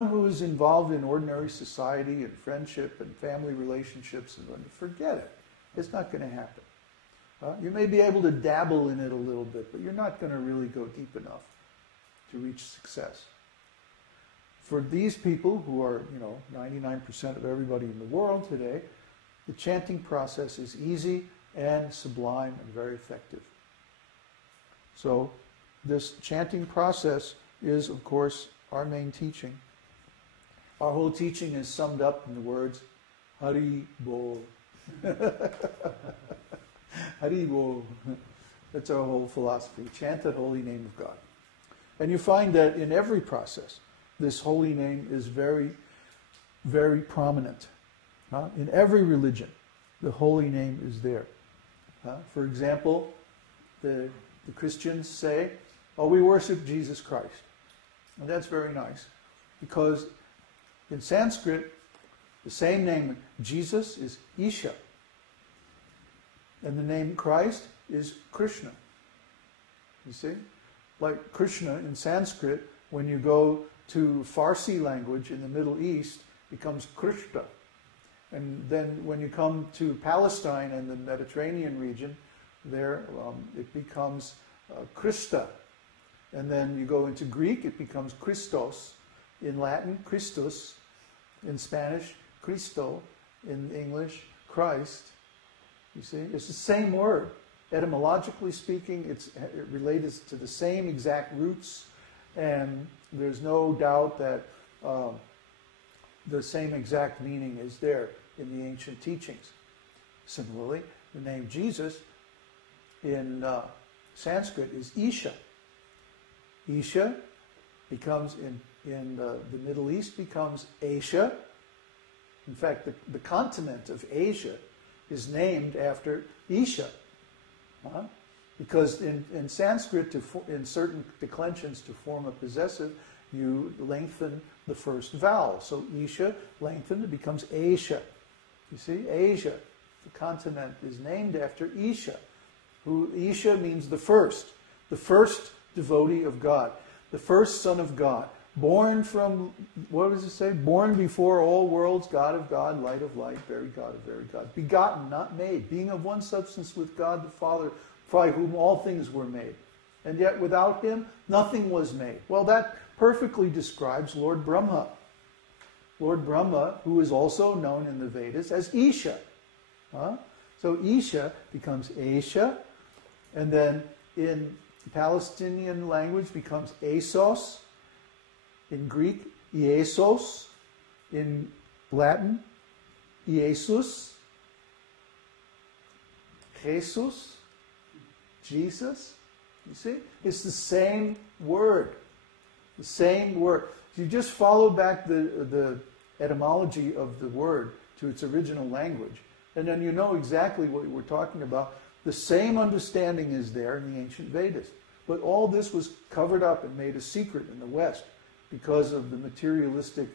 who is involved in ordinary society and friendship and family relationships, and forget it. It's not going to happen. You may be able to dabble in it a little bit, but you're not going to really go deep enough to reach success. For these people who are, 99% of everybody in the world today, the chanting process is easy and sublime and very effective. So this chanting process is, of course, our main teaching. Our whole teaching is summed up in the words, Hari Bol. Hari Bol. That's our whole philosophy. Chant the holy name of God. And you find that in every process, this holy name is very, very prominent. In every religion, the holy name is there. For example, the Christians say, we worship Jesus Christ. And that's very nice, because in Sanskrit, the same name, Jesus, is Isha. And the name Christ is Krishna. You see? Like Krishna in Sanskrit, when you go to Farsi language in the Middle East, becomes Krishna. And then when you come to Palestine and the Mediterranean region, there it becomes Christa. And then you go into Greek, it becomes Christos. In Latin, Christus. In Spanish, Cristo. In English, Christ. You see, it's the same word. Etymologically speaking, it relates to the same exact roots, and there's no doubt that the same exact meaning is there in the ancient teachings. Similarly, the name Jesus in Sanskrit is Isha. Isha becomes, in the Middle East, becomes Asia. In fact, the continent of Asia is named after Isha. Because in Sanskrit, in certain declensions to form a possessive, you lengthen the first vowel. So Isha, lengthened, it becomes Asia. You see, Asia, the continent, is named after Isha. Who Isha means the first devotee of God, the first son of God, born from, what does it say? Born before all worlds, God of God, light of light, very God of very God. Begotten, not made, being of one substance with God the Father, by whom all things were made. And yet without him, nothing was made. Well, that perfectly describes Lord Brahma. Lord Brahma, who is also known in the Vedas as Isha. So Isha becomes Aisha, and then in Palestinian language becomes Asos, in Greek, Iesos, in Latin, Iesus, Jesus, Jesus. You see? It's the same word. The same word. If you just follow back the etymology of the word to its original language, and then you know exactly what we're talking about. The same understanding is there in the ancient Vedas. But all this was covered up and made a secret in the West because of the materialistic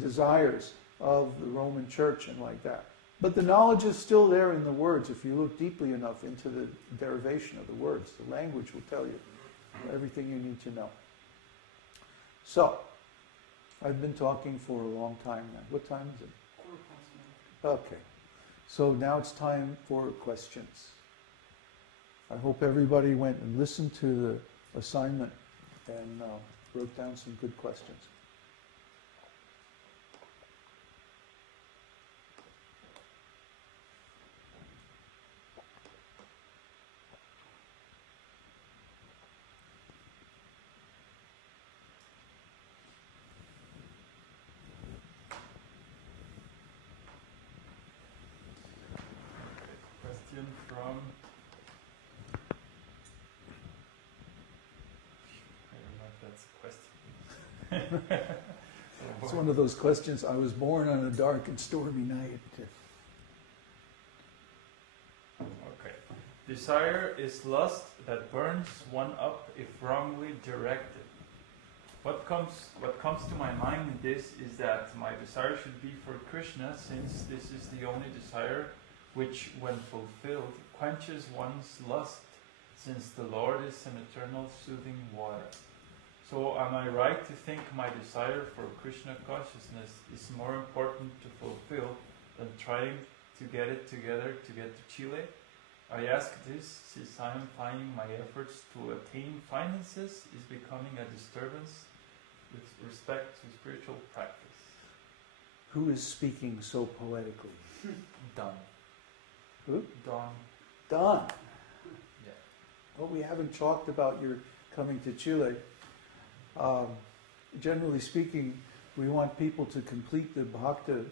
desires of the Roman Church and like that. But the knowledge is still there in the words if you look deeply enough into the derivation of the words. The language will tell you everything you need to know. So, I've been talking for a long time now. What time is it? Okay. So now it's time for questions. I hope everybody went and listened to the assignment and wrote down some good questions. Question from... It's one of those questions. I was born on a dark and stormy night. Okay. Desire is lust that burns one up if wrongly directed. What comes to my mind in this is that my desire should be for Krishna, since this is the only desire which, when fulfilled, quenches one's lust, since the Lord is an eternal soothing water. So am I right to think my desire for Krishna consciousness is more important to fulfill than trying to get it together to get to Chile? I ask this since I am finding my efforts to attain finances is becoming a disturbance with respect to spiritual practice. Who is speaking so poetically? Don. Who? Don. Don. Yeah. Well, we haven't talked about your coming to Chile. Generally speaking, we want people to complete the Bhakta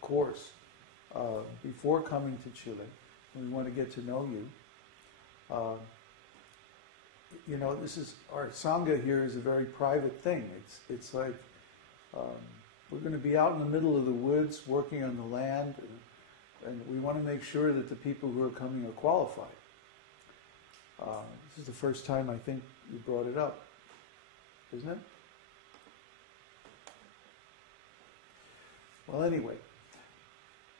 course before coming to Chile. We want to get to know you. You know, this is our Sangha here is a very private thing. It's like we're going to be out in the middle of the woods working on the land, and we want to make sure that the people who are coming are qualified. This is the first time I think you brought it up, isn't it? Well, anyway,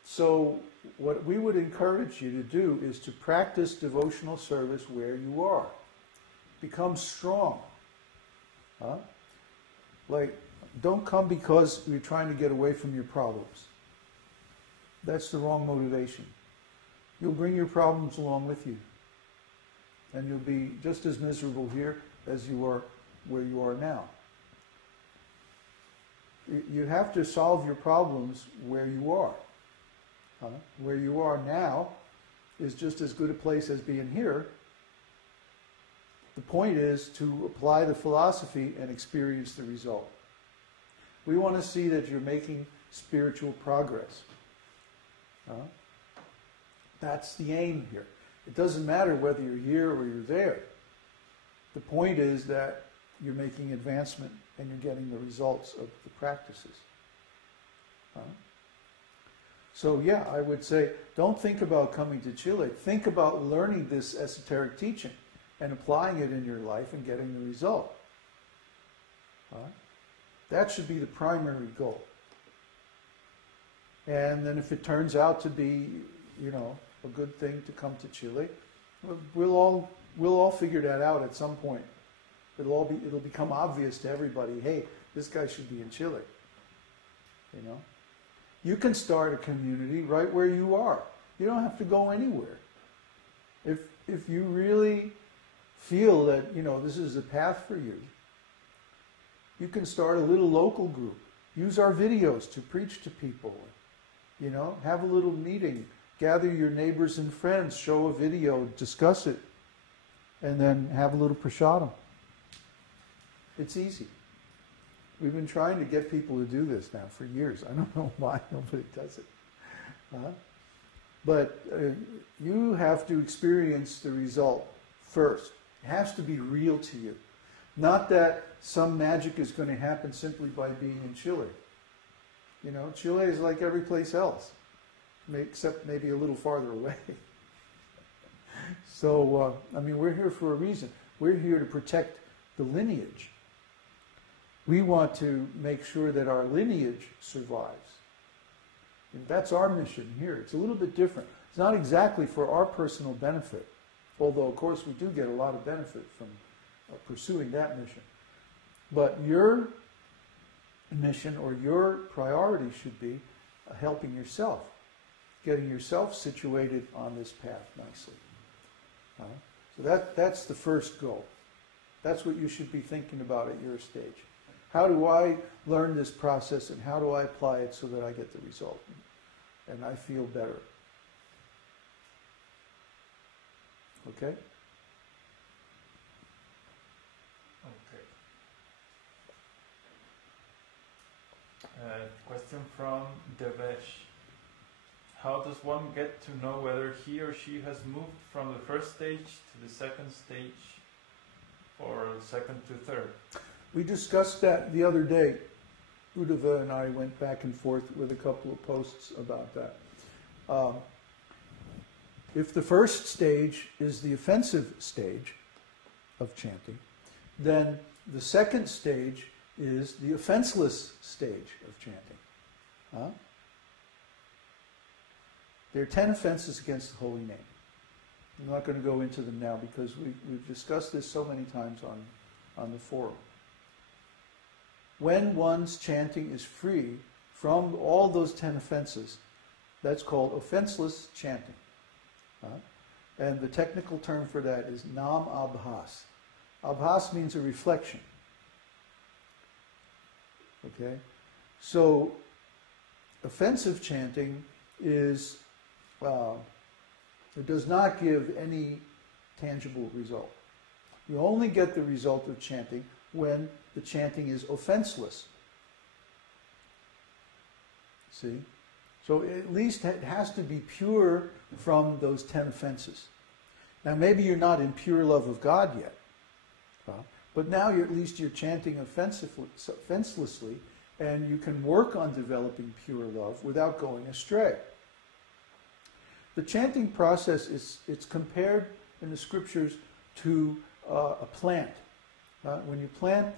so what we would encourage you to do is to practice devotional service where you are. Become strong. Like, don't come because you're trying to get away from your problems. That's the wrong motivation. You'll bring your problems along with you. And you'll be just as miserable here as you are where you are now. You have to solve your problems where you are. Where you are now is just as good a place as being here. The point is to apply the philosophy and experience the result. We want to see that you're making spiritual progress. That's the aim here. It doesn't matter whether you're here or you're there. The point is that you're making advancement and you're getting the results of the practices. So yeah, I would say, don't think about coming to Chile. Think about learning this esoteric teaching and applying it in your life and getting the result. That should be the primary goal. And then if it turns out to be, you know, a good thing to come to Chile, we'll all figure that out at some point. It'll become obvious to everybody, hey, this guy should be in Chile. You know? You can start a community right where you are. You don't have to go anywhere. If you really feel that, you know, this is the path for you, you can start a little local group. Use our videos to preach to people. You know, have a little meeting. Gather your neighbors and friends, show a video, discuss it, and then have a little prasadam. It's easy. We've been trying to get people to do this now for years. I don't know why nobody does it. But you have to experience the result first. It has to be real to you. Not that some magic is going to happen simply by being in Chile. You know, Chile is like every place else, except maybe a little farther away. So, I mean, we're here for a reason. We're here to protect the lineage. We want to make sure that our lineage survives. And that's our mission here. It's a little bit different. It's not exactly for our personal benefit, although, of course, we do get a lot of benefit from pursuing that mission. But your mission or your priority should be helping yourself, getting yourself situated on this path nicely. So that's the first goal. That's what you should be thinking about at your stage. How do I learn this process and how do I apply it so that I get the result and I feel better? Okay? Question from Devesh. How does one get to know whether he or she has moved from the first stage to the second stage or second to third? We discussed that the other day. Uddhava and I went back and forth with a couple of posts about that. If the first stage is the offensive stage of chanting, then the second stage is the offenseless stage of chanting. There are 10 offenses against the holy name. I'm not going to go into them now because we've discussed this so many times on the forum. when one's chanting is free from all those 10 offenses, that's called offenseless chanting. And the technical term for that is nam abhas. Abhas means a reflection. Okay? So, offensive chanting is, it does not give any tangible result. You only get the result of chanting when the chanting is offenseless. See? So at least it has to be pure from those 10 offenses. Now maybe you're not in pure love of God yet, but now at least you're chanting offenselessly, and you can work on developing pure love without going astray. The chanting process it's compared in the scriptures to a plant. When you plant